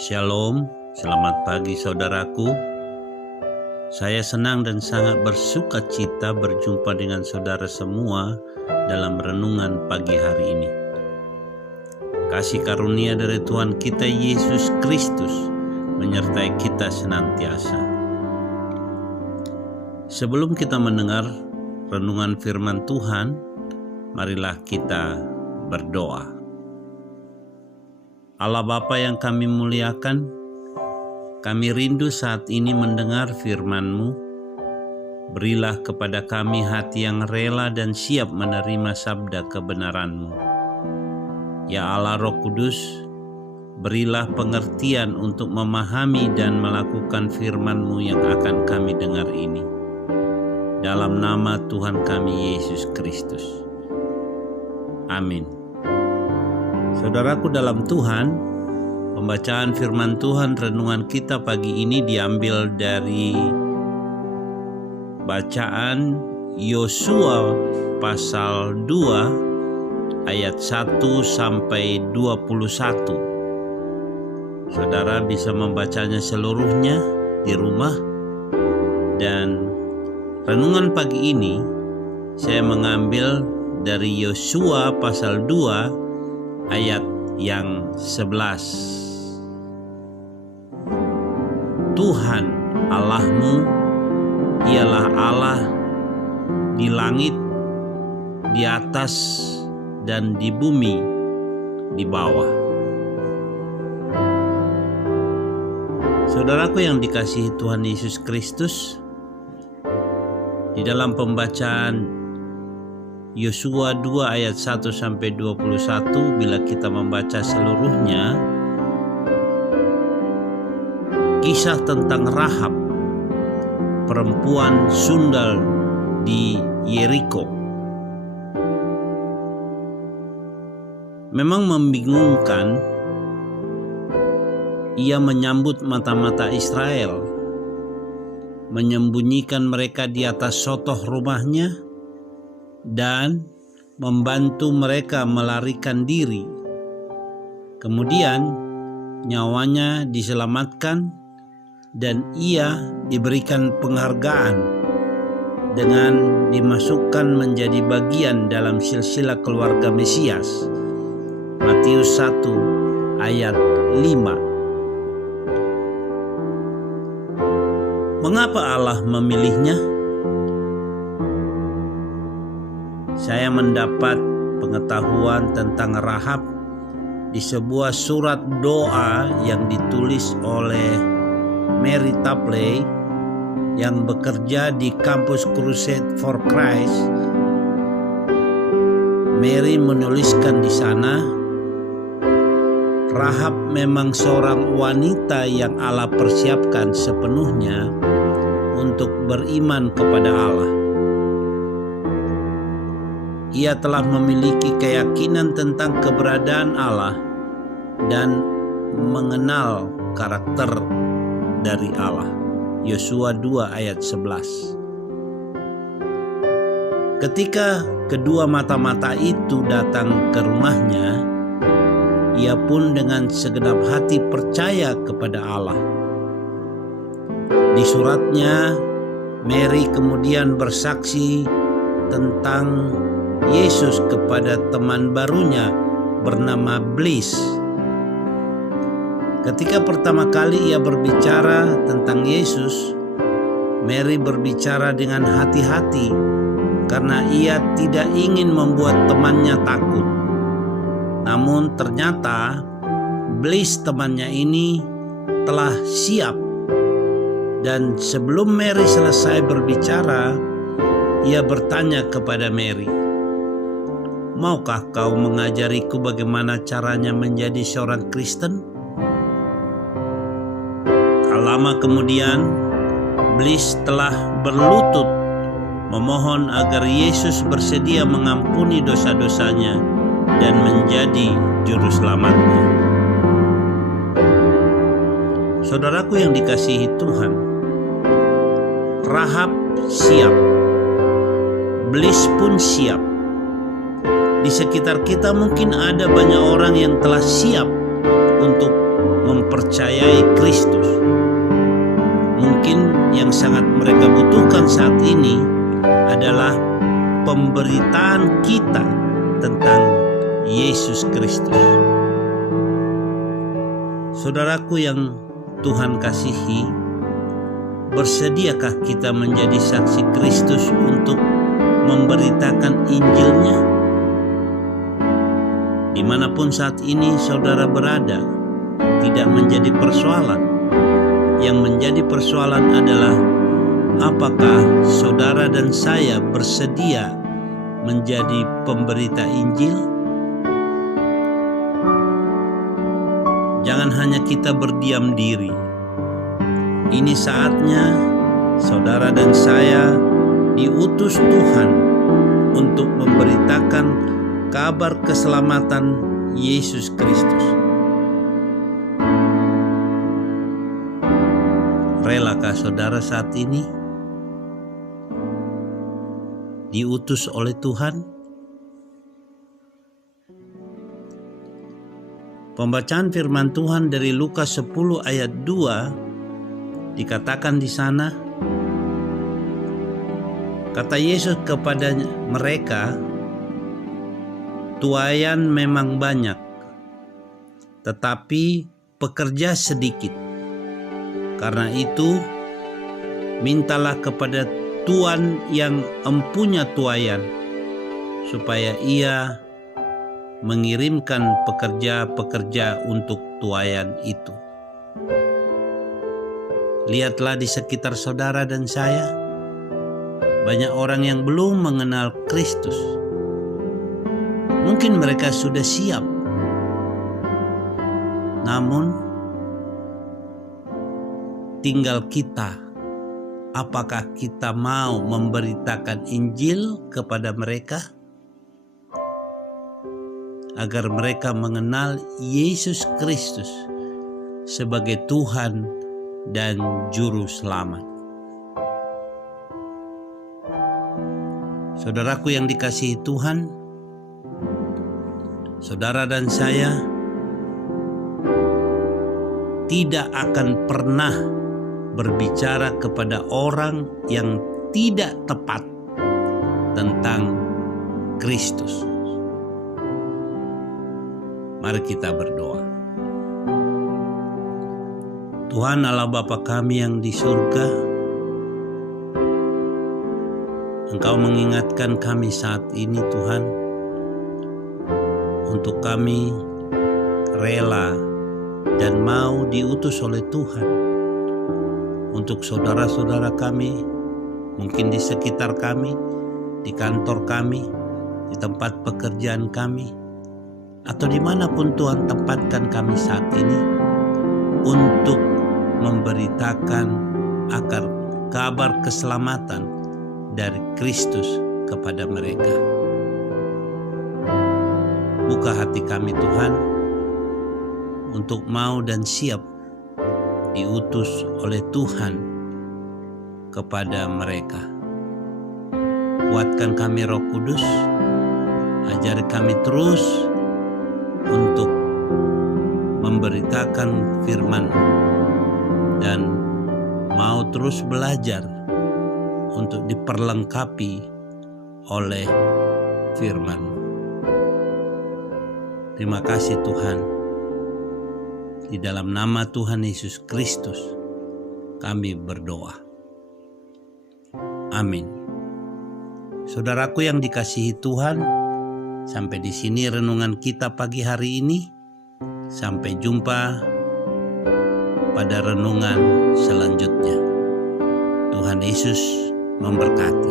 Shalom, selamat pagi saudaraku. Saya senang dan sangat bersuka cita berjumpa dengan saudara semua dalam renungan pagi hari ini. Kasih karunia dari Tuhan kita Yesus Kristus menyertai kita senantiasa. Sebelum kita mendengar renungan firman Tuhan, marilah kita berdoa. Allah Bapa yang kami muliakan, kami rindu saat ini mendengar firman-Mu. Berilah kepada kami hati yang rela dan siap menerima sabda kebenaran-Mu. Ya Allah Roh Kudus, berilah pengertian untuk memahami dan melakukan firman-Mu yang akan kami dengar ini. Dalam nama Tuhan kami Yesus Kristus. Amin. Saudaraku dalam Tuhan, pembacaan firman Tuhan renungan kita pagi ini diambil dari bacaan Yosua pasal 2 ayat 1 sampai 21. Saudara bisa membacanya seluruhnya di rumah, dan renungan pagi ini saya mengambil dari Yosua pasal 2 ayat yang 11. Tuhan Allahmu ialah Allah di langit, di atas, dan di bumi di bawah. Saudaraku yang dikasihi Tuhan Yesus Kristus, di dalam pembacaan Yosua 2 ayat 1 sampai 21, bila kita membaca seluruhnya, kisah tentang Rahab, perempuan sundal di Yeriko. Memang membingungkan. Ia menyambut mata-mata Israel, menyembunyikan mereka di atas sotoh rumahnya, dan membantu mereka melarikan diri. Kemudian nyawanya diselamatkan dan ia diberikan penghargaan dengan dimasukkan menjadi bagian dalam silsilah keluarga Mesias. Matius 1 ayat 5. Mengapa Allah memilihnya? Saya mendapat pengetahuan tentang Rahab di sebuah surat doa yang ditulis oleh Mary Tapley yang bekerja di kampus Crusade for Christ. Mary menuliskan di sana, Rahab memang seorang wanita yang Allah persiapkan sepenuhnya untuk beriman kepada Allah. Ia telah memiliki keyakinan tentang keberadaan Allah dan mengenal karakter dari Allah. Yosua 2 ayat 11. Ketika kedua mata-mata itu datang ke rumahnya, ia pun dengan segenap hati percaya kepada Allah. Di suratnya, Mary kemudian bersaksi tentang Yesus kepada teman barunya bernama Bliss. Ketika pertama kali ia berbicara tentang Yesus, Mary berbicara dengan hati-hati karena ia tidak ingin membuat temannya takut. Namun ternyata Bliss temannya ini telah siap, dan sebelum Mary selesai berbicara, ia bertanya kepada Mary, "Maukah kau mengajariku bagaimana caranya menjadi seorang Kristen?" Tak lama kemudian, Bliss telah berlutut memohon agar Yesus bersedia mengampuni dosa-dosanya dan menjadi juru selamatnya. Saudaraku yang dikasihi Tuhan, Rahab siap, Bliss pun siap. Di sekitar kita mungkin ada banyak orang yang telah siap untuk mempercayai Kristus. Mungkin yang sangat mereka butuhkan saat ini adalah pemberitaan kita tentang Yesus Kristus. Saudaraku yang Tuhan kasihi, bersediakah kita menjadi saksi Kristus untuk memberitakan Injil-Nya? Dimanapun saat ini saudara berada, tidak menjadi persoalan. Yang menjadi persoalan adalah apakah saudara dan saya bersedia menjadi pemberita Injil? Jangan hanya kita berdiam diri. Ini saatnya saudara dan saya diutus Tuhan untuk memberitakan kabar keselamatan Yesus Kristus. Relakah saudara saat ini diutus oleh Tuhan? Pembacaan firman Tuhan dari Lukas 10 ayat 2 dikatakan di sana, kata Yesus kepada mereka, tuaian memang banyak, tetapi pekerja sedikit. Karena itu, mintalah kepada Tuhan yang empunya tuaian, supaya ia mengirimkan pekerja-pekerja untuk tuaian itu. Lihatlah di sekitar saudara dan saya, banyak orang yang belum mengenal Kristus. Mungkin mereka sudah siap, namun tinggal kita, apakah kita mau memberitakan Injil kepada mereka agar mereka mengenal Yesus Kristus sebagai Tuhan dan Juru Selamat. Saudaraku yang dikasihi Tuhan, saudara dan saya tidak akan pernah berbicara kepada orang yang tidak tepat tentang Kristus. Mari kita berdoa. Tuhan Allah Bapa kami yang di surga, Engkau mengingatkan kami saat ini Tuhan, untuk kami rela dan mau diutus oleh Tuhan untuk saudara-saudara kami, mungkin di sekitar kami, di kantor kami, di tempat pekerjaan kami, atau dimanapun Tuhan tempatkan kami saat ini, untuk memberitakan agar kabar keselamatan dari Kristus kepada mereka. Buka hati kami Tuhan, untuk mau dan siap diutus oleh Tuhan kepada mereka. Kuatkan kami Roh Kudus, ajari kami terus untuk memberitakan firman dan mau terus belajar untuk diperlengkapi oleh firman. Terima kasih Tuhan. Di dalam nama Tuhan Yesus Kristus kami berdoa. Amin. Saudaraku yang dikasihi Tuhan, sampai di sini renungan kita pagi hari ini. Sampai jumpa pada renungan selanjutnya. Tuhan Yesus memberkati.